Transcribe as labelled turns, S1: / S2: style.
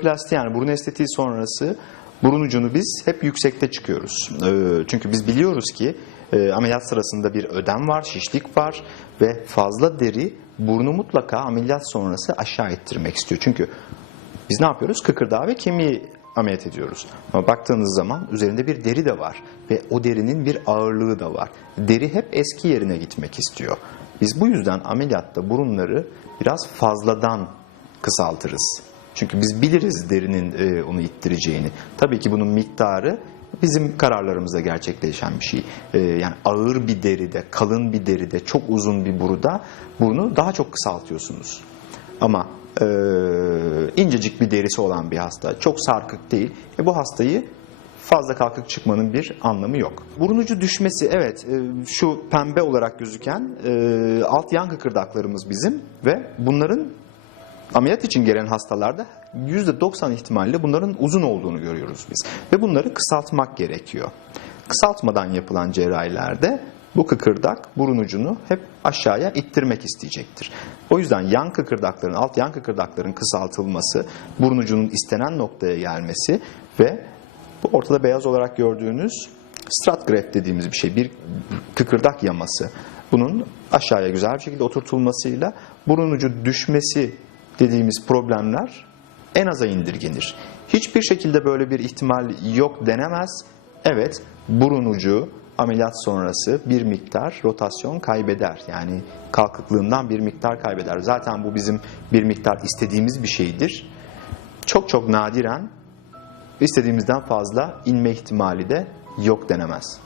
S1: Rinoplasti yani burun estetiği sonrası burun ucunu biz hep yüksekte çıkıyoruz. Ee, Çünkü biz biliyoruz ki e, ameliyat sırasında bir ödem var, şişlik var ve fazla deri burnu mutlaka ameliyat sonrası aşağı ittirmek istiyor. Çünkü biz ne yapıyoruz? Kıkırdağı ve kemiği ameliyat ediyoruz. Ama baktığınız zaman üzerinde bir deri de var ve o derinin bir ağırlığı da var. Deri hep eski yerine gitmek istiyor. Biz bu yüzden ameliyatta burunları biraz fazladan kısaltırız. Çünkü biz biliriz derinin e, onu ittireceğini. Tabii ki bunun miktarı bizim kararlarımızda gerçekleşen bir şey. E, yani ağır bir deride, kalın bir deride, çok uzun bir buruda burnu daha çok kısaltıyorsunuz. Ama e, incecik bir derisi olan bir hasta, çok sarkık değil. E, bu hastayı fazla kalkık çıkmanın bir anlamı yok. Burun ucu düşmesi evet e, şu pembe olarak gözüken e, alt yan kıkırdaklarımız bizim ve bunların ameliyat için gelen hastalarda %90 ihtimalle bunların uzun olduğunu görüyoruz biz. Ve bunları kısaltmak gerekiyor. Kısaltmadan yapılan cerrahilerde bu kıkırdak burun ucunu hep aşağıya ittirmek isteyecektir. O yüzden yan kıkırdakların, alt yan kıkırdakların kısaltılması, burun ucunun istenen noktaya gelmesi ve bu ortada beyaz olarak gördüğünüz strat graft dediğimiz bir şey, bir kıkırdak yaması. Bunun aşağıya güzel bir şekilde oturtulmasıyla burun ucu düşmesi dediğimiz problemler en aza indirgenir. Hiçbir şekilde böyle bir ihtimal yok denemez. Evet, burun ucu ameliyat sonrası bir miktar rotasyon kaybeder. Yani kalkıklığından bir miktar kaybeder. Zaten bu bizim bir miktar istediğimiz bir şeydir. Çok çok nadiren istediğimizden fazla inme ihtimali de yok denemez.